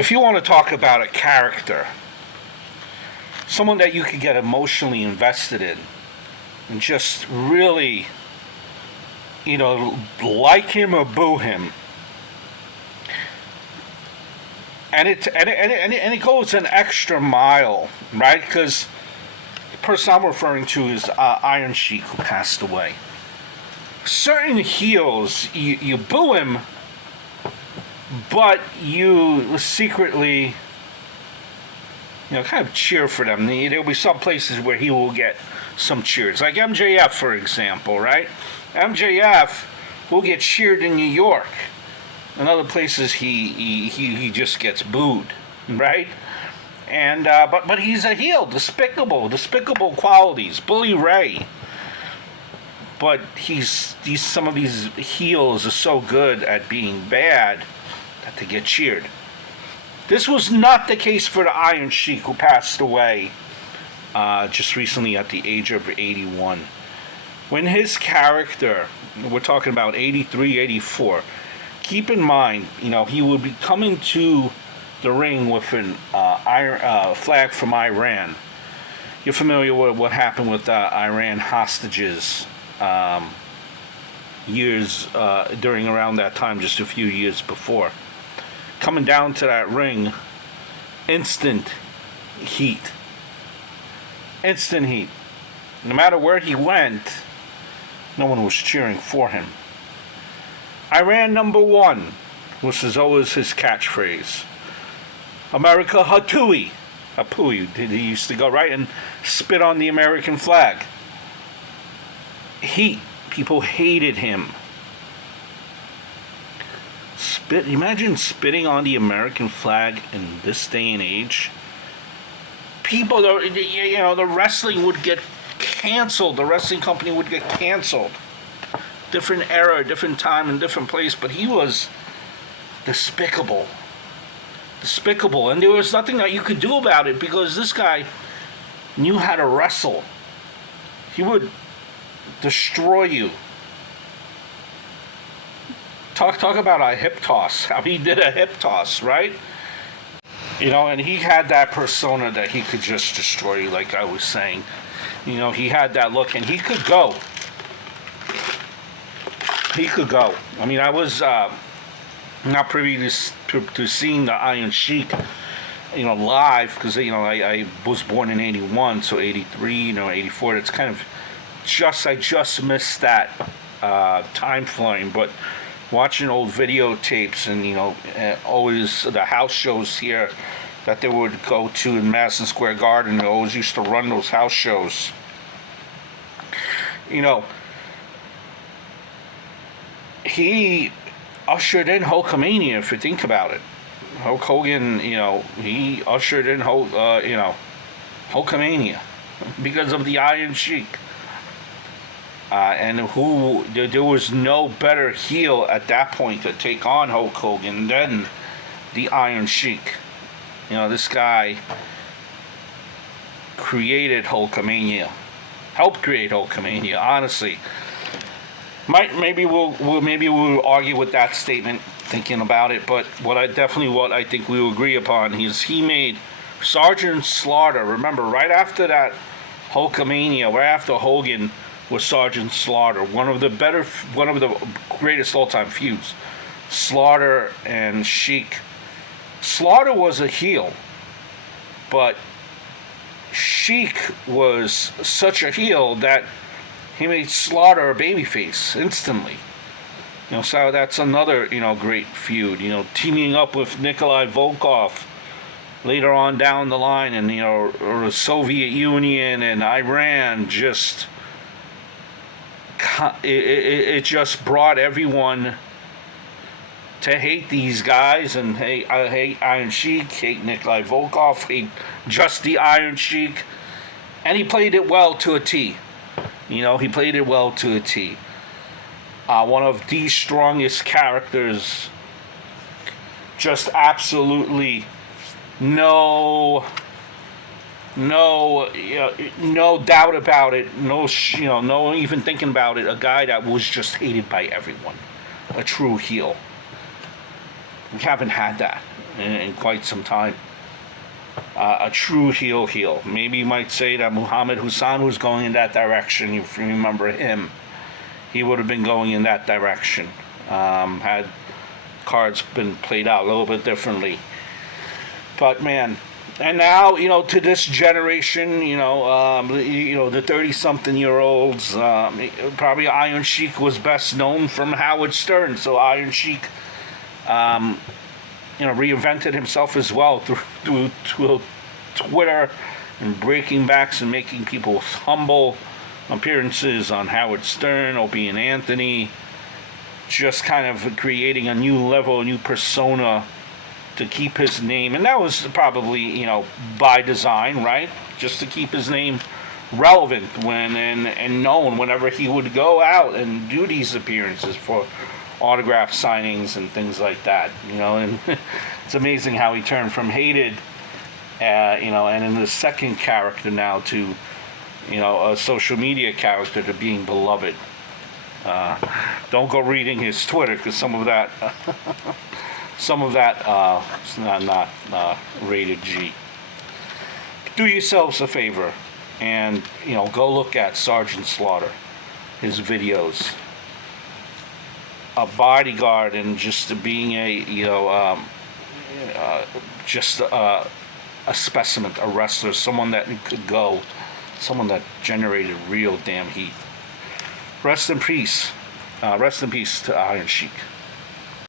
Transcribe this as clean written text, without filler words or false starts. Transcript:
If you want to talk about a character, someone that you could get emotionally invested in, and just really, like him or boo him, and it goes an extra mile, right? Because the person I'm referring to is Iron Sheik, who passed away. Certain heels, you boo him, but you secretly, kind of cheer for them. There'll be some places where he will get some cheers, like MJF, for example, right? MJF will get cheered in New York. In other places, he just gets booed, right? And but he's a heel, despicable qualities, Bully Ray. But some of these heels are so good at being bad that they get cheered. This was not the case for the Iron Sheik, who passed away just recently at the age of 81. When his character, we're talking about 83, 84, keep in mind, he would be coming to the ring with an flag from Iran. You're familiar with what happened with Iran hostages years during around that time, just a few years before. Coming down to that ring, instant heat. Instant heat. No matter where he went, no one was cheering for him. Iran #1, which is always his catchphrase. America Hatui. Hapui. He used to go right and spit on the American flag. Heat. People hated him. Imagine spitting on the American flag in this day and age. People, the wrestling would get canceled. The wrestling company would get canceled. Different era, different time, and different place, but he was despicable. Despicable. And there was nothing that you could do about it because this guy knew how to wrestle. He would destroy you. Talk about a hip toss. How he did a hip toss, right? And he had that persona that he could just destroy you, like I was saying. He had that look, and he could go. He could go. I mean, I was not privy to seeing the Iron Sheik, live, because, I was born in 81, so 83, 84, it's kind of I just missed that time frame, but watching old videotapes and, always the house shows here that they would go to in Madison Square Garden, they always used to run those house shows. He ushered in Hulkamania, if you think about it. Hulk Hogan, he ushered in Hulkamania because of the Iron Sheik. And there was no better heel at that point to take on Hulk Hogan than the Iron Sheik. This guy created Hulkamania, helped create Hulkamania. Honestly, maybe we'll argue with that statement, thinking about it. But what I think we will agree upon is he made Sergeant Slaughter. Remember, right after that Hulkamania, right after Hogan, was Sergeant Slaughter, one of the greatest all-time feuds. Slaughter and Sheik. Slaughter was a heel, but Sheik was such a heel that he made Slaughter a babyface instantly. So that's another, great feud. Teaming up with Nikolai Volkov later on down the line, and the Soviet Union and Iran just. It just brought everyone to hate these guys, and I hate Iron Sheik, hate Nikolai Volkov, hate just the Iron Sheik, and he played it well to a T. He played it well to a T. One of the strongest characters, just absolutely no doubt about it. No even thinking about it. A guy that was just hated by everyone. A true heel. We haven't had that. in quite some time. A true heel. Maybe you might say that Muhammad Hassan was going in that direction. If you remember him, he would have been going in that direction. Had cards been played out a little bit differently. But man, and now, to this generation, the 30-something-year-olds, probably Iron Sheik was best known from Howard Stern. So Iron Sheik, reinvented himself as well through Twitter and breaking backs and making people humble appearances on Howard Stern, Opie and Anthony, just kind of creating a new level, a new persona to keep his name. And that was probably, by design, right? Just to keep his name relevant and known whenever he would go out and do these appearances for autograph signings and things like that, and it's amazing how he turned from hated, and in the second character now to, a social media character to being beloved. Don't go reading his Twitter, because some of that is not rated G. Do yourselves a favor and, go look at Sergeant Slaughter, his videos. A bodyguard and just being a specimen, a wrestler, someone that could go, someone that generated real damn heat. Rest in peace to Iron Sheik.